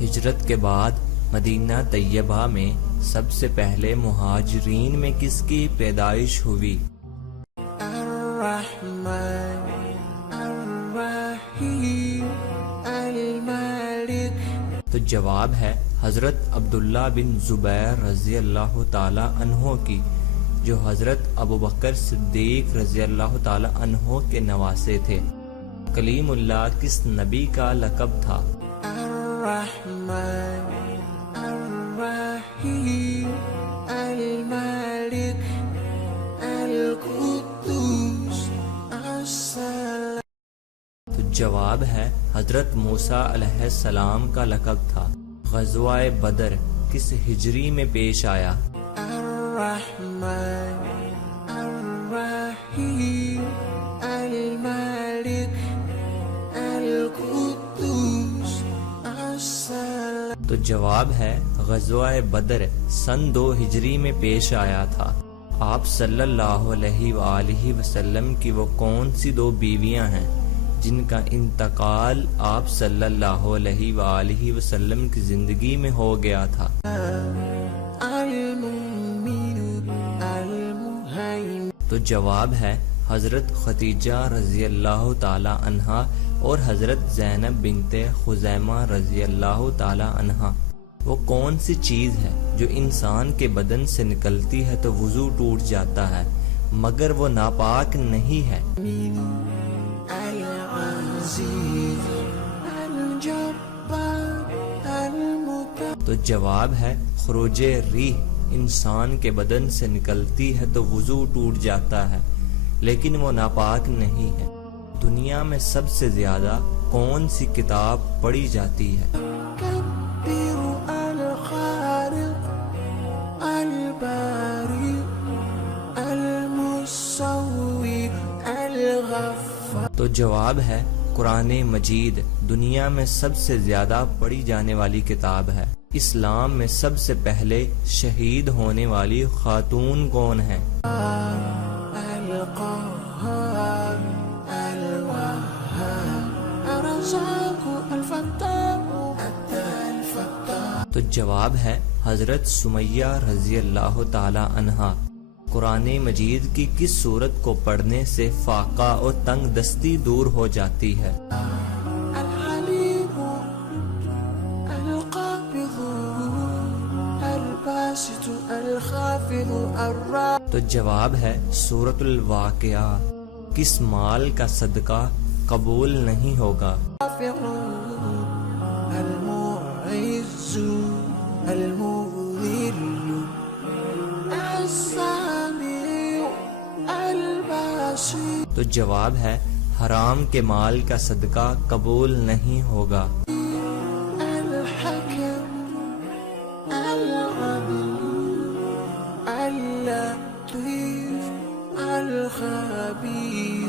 ہجرت کے بعد مدینہ طیبہ میں سب سے پہلے مہاجرین میں کس کی پیدائش ہوئی؟ الرحمن الرحیم المالک۔ تو جواب ہے حضرت عبداللہ بن زبیر رضی اللہ تعالی عنہ کی، جو حضرت ابوبکر صدیق رضی اللہ تعالی عنہ کے نواسے تھے۔ کلیم اللہ کس نبی کا لقب تھا؟ الرحمن الرحیم المالک القدوس السلام۔ تو جواب ہے حضرت موسیٰ علیہ السلام کا لقب تھا۔ غزوہ بدر کس ہجری میں پیش آیا؟ الرحمن الرحیم المالک القدوس السلام۔ تو جواب ہے غزوہ بدر سن 2 ہجری میں پیش آیا تھا۔ آپ صلی اللہ علیہ وآلہ وسلم کی وہ کون سی 2 بیویاں ہیں جن کا انتقال آپ صلی اللہ علیہ وآلہ وسلم کی زندگی میں ہو گیا تھا؟ المؤمن المہیمن۔ تو جواب ہے حضرت خدیجہ رضی اللہ تعالی عنہا اور حضرت زینب بنت خزیمہ رضی اللہ تعالی عنہا۔ وہ کون سی چیز ہے جو انسان کے بدن سے نکلتی ہے تو وضو ٹوٹ جاتا ہے مگر وہ ناپاک نہیں ہے؟ العزیز الجبار المتعال۔ تو جواب ہے خروج ریح انسان کے بدن سے نکلتی ہے تو وضو ٹوٹ جاتا ہے لیکن وہ ناپاک نہیں ہے۔ دنیا میں سب سے زیادہ کون سی کتاب پڑھی جاتی ہے؟ کبیر الخالق الباری المصور الغفار۔ تو جواب ہے قرآن مجید دنیا میں سب سے زیادہ پڑھی جانے والی کتاب ہے۔ اسلام میں سب سے پہلے شہید ہونے والی خاتون کون ہے؟ القهار الوهاب الرزاق الفتاح الفتاح۔ تو جواب ہے حضرت سمیہ رضی اللہ تعالی عنہا۔ قرآن مجید کی کس سورت کو پڑھنے سے فاقہ اور تنگ دستی دور ہو جاتی ہے؟ الحليم القابض الباسط الخافض الرافع۔ تو جواب ہے سورۃ الواقعہ۔ کس مال کا صدقہ قبول نہیں ہوگا؟ المعز المذل السميع البصير۔ تو جواب ہے حرام کے مال کا صدقہ قبول نہیں ہوگا۔ الحكم العدل اللطيف الخبير۔